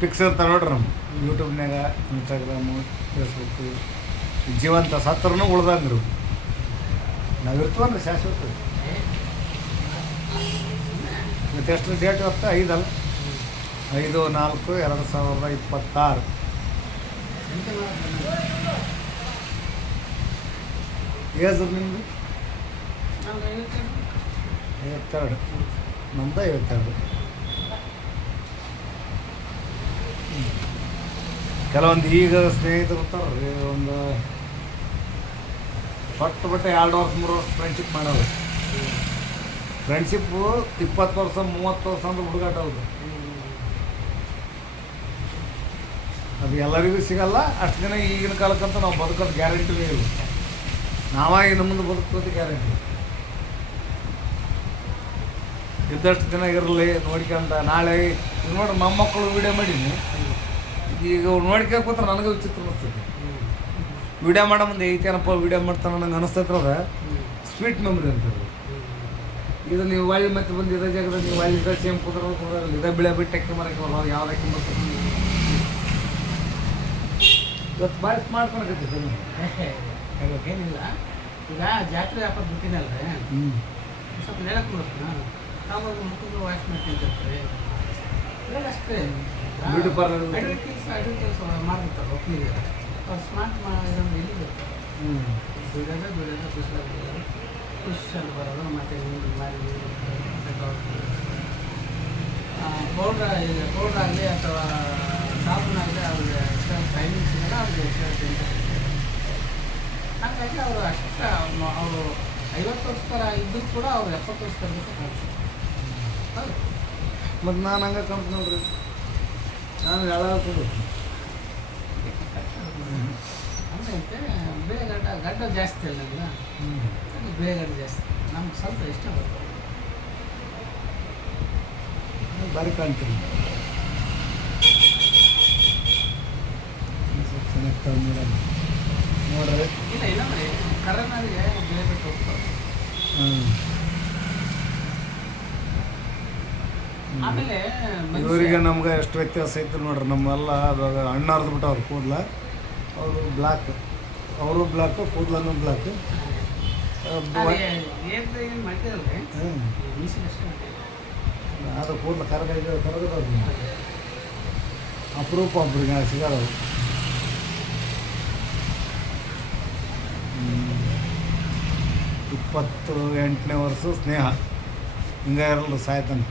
Fix ಇರ್ತಾವೆ ನೋಡ್ರಿ ನಮ್ಮ ಯೂಟ್ಯೂಬ್ನಾಗ, ಇನ್ಸ್ಟಾಗ್ರಾಮು, ಫೇಸ್ಬುಕ್ಕು, ಜೀವಂತ ಸತ್ರನೂ ಉಳ್ದಂಗ್ರಿ ನಾವು ಇರ್ತೀವನ್ರಿ ಶಾಶ್ವತ. ಇವತ್ತು ಎಷ್ಟು ಡೇಟ್ ಇವತ್ತು? 5 5/4/2026. ಏಜ್ ನಿಮ್ಮದು? 52. ನಮ್ದು 52. ಕೆಲವೊಂದು ಈಗ ಸ್ನೇಹಿತರು ಇರ್ತಾರ್ರಿ, ಒಂದು ಬಟ್ಟೆ 2 ವರ್ಷ 3 ವರ್ಷ ಫ್ರೆಂಡ್ಶಿಪ್ ಮಾಡೋದು. ಫ್ರೆಂಡ್ಶಿಪ್ಪು 20 ವರ್ಷ 30 ವರ್ಷ ಅಂದ್ರೆ ಹುಡುಗಾಟ ಹೌದು. ಅದು ಎಲ್ಲರಿಗೂ ಸಿಗಲ್ಲ. ಅಷ್ಟು ದಿನ ಈಗಿನ ಕಾಲಕ್ಕಂತ ನಾವು ಬದುಕೋದು ಗ್ಯಾರಂಟಿನೇ ಇಲ್ಲ. ನಾವಾಗಿ ನಮ್ಮ ಮುಂದೆ ಬದುಕೋದು ಗ್ಯಾರಂಟಿ. ಇದ್ದಷ್ಟು ದಿನ ಇರಲಿ ನೋಡ್ಕೊಂತ. ನಾಳೆ ನೋಡ್ರಿ ಮೊಮ್ಮಕ್ಕಳು ವೀಡಿಯೋ ಮಾಡೀನಿ, ಈಗ ನೋಡ್ಕೊಂಡು ಕೂತ್ರೆ ನನಗೆ ವಿಚಿತ್ರ ಅನಿಸ್ತದೆ. ವೀಡಿಯೋ ಮಾಡೋ ಮುಂದೆ ಐತೇನಪ್ಪ ವೀಡಿಯೋ ಮಾಡ್ತಾನೆ ನಂಗೆ ಅನಿಸ್ತೈತ್ರಲ್ಲ, ಸ್ವೀಟ್ ಮೆಮ್ರಿ ಅಂತೇಳಿ. ಇದು ನೀವು ವಾಲಿ ಮತ್ತೆ ಬಂದು ಇದೇ ಜಾಗದಾಗ ನೀವು ವಾಲಿ ಇದ್ದ ಸೇಮ್ ಕೂತ್ರೆ ಇದೇ ಬೆಳೆ ಬಿಟ್ಟು ಅಕ್ಕಿ ಮರಕ್ಕೆ ಬರಲ್ಲ, ಯಾವ್ದು ಅಕ್ಕಿ ಬರ್ತಾರೆ ಇವತ್ತು ಭಾಳ ಮಾಡ್ಕೊಳಕೈತಿ. ಏನಿಲ್ಲ, ಈಗ ಜಾತ್ರೆ ವ್ಯಾಪಾರ ಬಿಟ್ಟಿನಲ್ರಿ, ಸ್ವಲ್ಪ ಹೇಳಕ್ ಕೊಡುತ್ತೆ ನಾವು ಮುಖದ ವಾಯ್ಸ್ ಮಾಡ್ತಿರ್ತಾರೆ ಅಷ್ಟೇ. ಬ್ಯೂಟಿ ಪಾರ್ಲರ್ ಅಡುಗೆ ಕೆಲಸ ಮಾಡ್ತಾರೆ ಒಪ್ಪಿಗೆ. ಅವ್ರು ಸ್ಮಾರ್ಟ್ ಮಾಡಿದ್ರೆ ಎಲ್ಲಿ ಬರ್ತಾರೆ, ದುಡಿಯೋದು ಬಿಸಿಲಾಗ ಖುಷಿಯಲ್ಲಿ ಬರೋದು. ಮತ್ತು ನೀರು ಮಾರಿ ಪೌಡ್ರ್ ಆಗಲಿ ಅಥವಾ ಸಾಬೂನಾಗಲಿ ಅವ್ರಿಗೆ ಎಕ್ಸ್ಟ್ರಾ ಟೈಮಿಂಗ್ ಸಿಗಲ್ಲ, ಅವ್ರಿಗೆ ಎಕ್ಸ್ಟ್ರಾ ಟೈಮ್. ಹಾಗಾಗಿ ಅವರು ಅಷ್ಟ ಅವರು 50 ವರ್ಷ ಇದ್ದರೂ ಕೂಡ ಅವ್ರು 70 ವರ್ಷ ತರಬೇಕು. ಹೌದು, ಮತ್ತು ನಾನು ಹಂಗೆ ಕಂತು ನೋಡ್ರಿ, ನಾನು ಹೇಳೋದು ಹಂಗೈತೆ. ಗಡ್ಡ ಜಾಸ್ತಿ ಅಲ್ಲ, ಗಡ್ಡ ಜಾಸ್ತಿ ನಮ್ಗೆ ಸ್ವಲ್ಪ ಇಷ್ಟ ಬರ್ತದೆ. ಬಾರಿ ಕಾಣ್ತೀನಿ ನೋಡ್ರಿ. ಇಲ್ಲ ಇನ್ನೊಂದ್ರೆ ಕರೋನಾಗೆ ಬೆಳೆ ಬಿಟ್ಟು ಹೋಗ್ತಾರೆ. ಆಮೇಲೆ ಇವರಿಗೆ ನಮ್ಗೆ ಎಷ್ಟು ವ್ಯತ್ಯಾಸ ಐತೆ ನೋಡ್ರಿ. ನಮ್ಮೆಲ್ಲ ಅಣ್ಣ ಅರ್ದು ಬಿಟ್ಟು ಅವ್ರು ಕೂದಲ, ಅವರು ಬ್ಲ್ಯಾಕ್, ಅವರು ಬ್ಲ್ಯಾಕು, ಕೂದಲನ್ನು ಬ್ಲ್ಯಾಕ್. ಅದು ಕೂದಲು ಕರಗದವ್ರು ಅಪರೂಪ ಒಬ್ರಿಗೆ ಸಿಗಲ್ಲ. 28ನೇ ವರ್ಷ ಸ್ನೇಹ ಹಿಂಗೆ ಇರಲ್ಲ ಸಾಯ್ತಾನೆ.